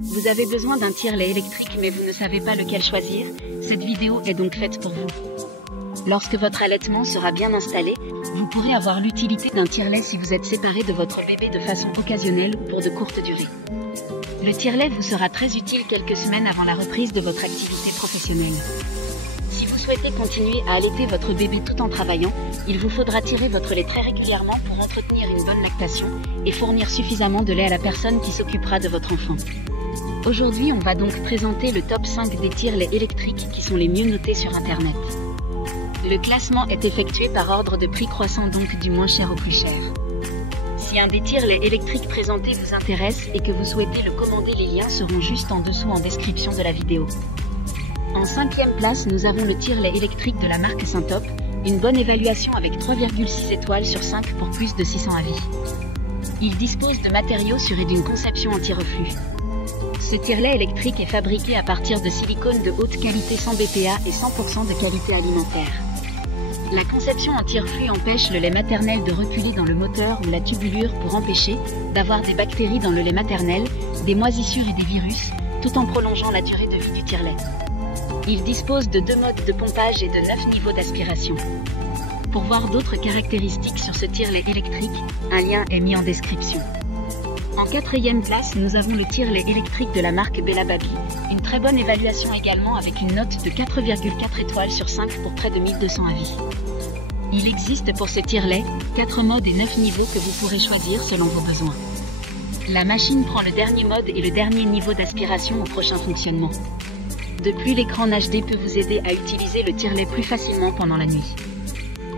Vous avez besoin d'un tire-lait électrique mais vous ne savez pas lequel choisir? Cette vidéo est donc faite pour vous. Lorsque votre allaitement sera bien installé, vous pourrez avoir l'utilité d'un tire-lait si vous êtes séparé de votre bébé de façon occasionnelle ou pour de courtes durées. Le tire-lait vous sera très utile quelques semaines avant la reprise de votre activité professionnelle. Si vous souhaitez continuer à allaiter votre bébé tout en travaillant, il vous faudra tirer votre lait très régulièrement pour entretenir une bonne lactation et fournir suffisamment de lait à la personne qui s'occupera de votre enfant. Aujourd'hui, on va donc présenter le top 5 des tire-laits électriques qui sont les mieux notés sur Internet. Le classement est effectué par ordre de prix croissant, donc du moins cher au plus cher. Si un des tire-laits électriques présentés vous intéresse et que vous souhaitez le commander, les liens seront juste en dessous en description de la vidéo. En 5e place, nous avons le tire-lait électrique de la marque Syntop, une bonne évaluation avec 3,6 étoiles sur 5 pour plus de 600 avis. Il dispose de matériaux sûrs et d'une conception anti-reflux. Ce tire-lait électrique est fabriqué à partir de silicone de haute qualité sans BPA et 100% de qualité alimentaire. La conception anti-reflux empêche le lait maternel de reculer dans le moteur ou la tubulure pour empêcher d'avoir des bactéries dans le lait maternel, des moisissures et des virus, tout en prolongeant la durée de vie du tire-lait. Il dispose de 2 modes de pompage et de 9 niveaux d'aspiration. Pour voir d'autres caractéristiques sur ce tire-lait électrique, un lien est mis en description. En 4e place, nous avons le tire-lait électrique de la marque Bella Baby, une très bonne évaluation également avec une note de 4,4 étoiles sur 5 pour près de 1200 avis. Il existe pour ce tire-lait 4 modes et 9 niveaux que vous pourrez choisir selon vos besoins. La machine prend le dernier mode et le dernier niveau d'aspiration au prochain fonctionnement. De plus, l'écran HD peut vous aider à utiliser le tire-lait plus facilement pendant la nuit.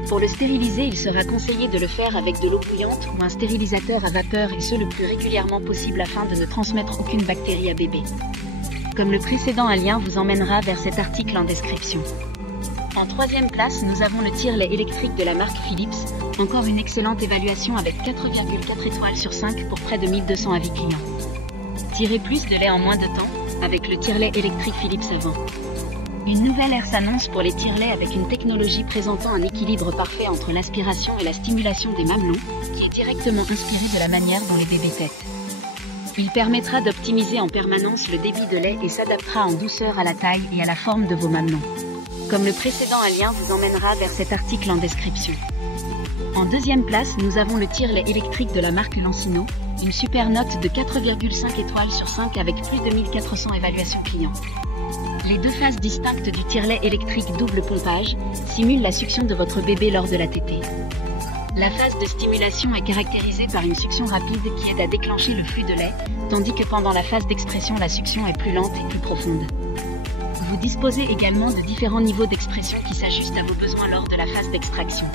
Pour le stériliser, il sera conseillé de le faire avec de l'eau bouillante ou un stérilisateur à vapeur, et ce le plus régulièrement possible afin de ne transmettre aucune bactérie à bébé. Comme le précédent, un lien vous emmènera vers cet article en description. En 3e place, nous avons le tire-lait électrique de la marque Philips, encore une excellente évaluation avec 4,4 étoiles sur 5 pour près de 1200 avis clients. Tirez plus de lait en moins de temps avec le tire-lait électrique Philips Avant. Une nouvelle ère s'annonce pour les tire-laits avec une technologie présentant un équilibre parfait entre l'aspiration et la stimulation des mamelons, qui est directement inspirée de la manière dont les bébés tètent. Il permettra d'optimiser en permanence le débit de lait et s'adaptera en douceur à la taille et à la forme de vos mamelons. Comme le précédent, un lien vous emmènera vers cet article en description. En 2e place, nous avons le tire-lait électrique de la marque Lancino, une super note de 4,5 étoiles sur 5 avec plus de 1400 évaluations clients. Les 2 phases distinctes du tire-lait électrique double pompage simulent la succion de votre bébé lors de la tétée. La phase de stimulation est caractérisée par une succion rapide qui aide à déclencher le flux de lait, tandis que pendant la phase d'expression, la succion est plus lente et plus profonde. Vous disposez également de différents niveaux d'expression qui s'ajustent à vos besoins lors de la phase d'extraction.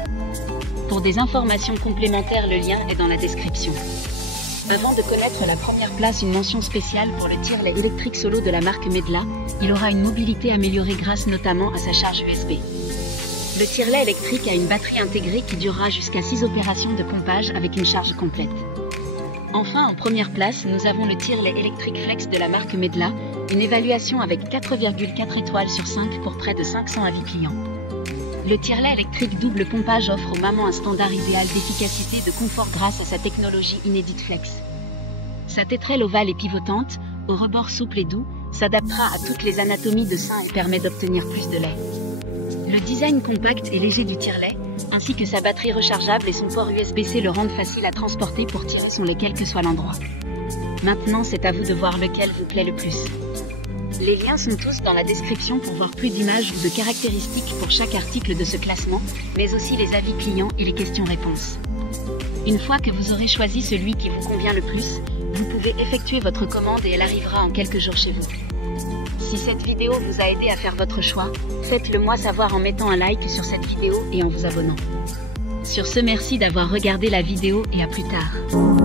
Pour des informations complémentaires, le lien est dans la description. Avant de connaître la première place, une mention spéciale pour le tire-lait électrique solo de la marque Medla. Il aura une mobilité améliorée grâce notamment à sa charge USB. Le tire-lait électrique a une batterie intégrée qui durera jusqu'à 6 opérations de pompage avec une charge complète. Enfin, en première place, nous avons le tire-lait électrique Flex de la marque Medla, une évaluation avec 4,4 étoiles sur 5 pour près de 500 avis clients. Le tire-lait électrique double pompage offre aux mamans un standard idéal d'efficacité et de confort grâce à sa technologie inédite Flex. Sa tétrelle ovale et pivotante, au rebord souple et doux, s'adaptera à toutes les anatomies de sein et permet d'obtenir plus de lait. Le design compact et léger du tire-lait, ainsi que sa batterie rechargeable et son port USB-C le rendent facile à transporter pour tirer son lait quel que soit l'endroit. Maintenant, c'est à vous de voir lequel vous plaît le plus. Les liens sont tous dans la description pour voir plus d'images ou de caractéristiques pour chaque article de ce classement, mais aussi les avis clients et les questions-réponses. Une fois que vous aurez choisi celui qui vous convient le plus, vous pouvez effectuer votre commande et elle arrivera en quelques jours chez vous. Si cette vidéo vous a aidé à faire votre choix, faites-le moi savoir en mettant un like sur cette vidéo et en vous abonnant. Sur ce, merci d'avoir regardé la vidéo et à plus tard.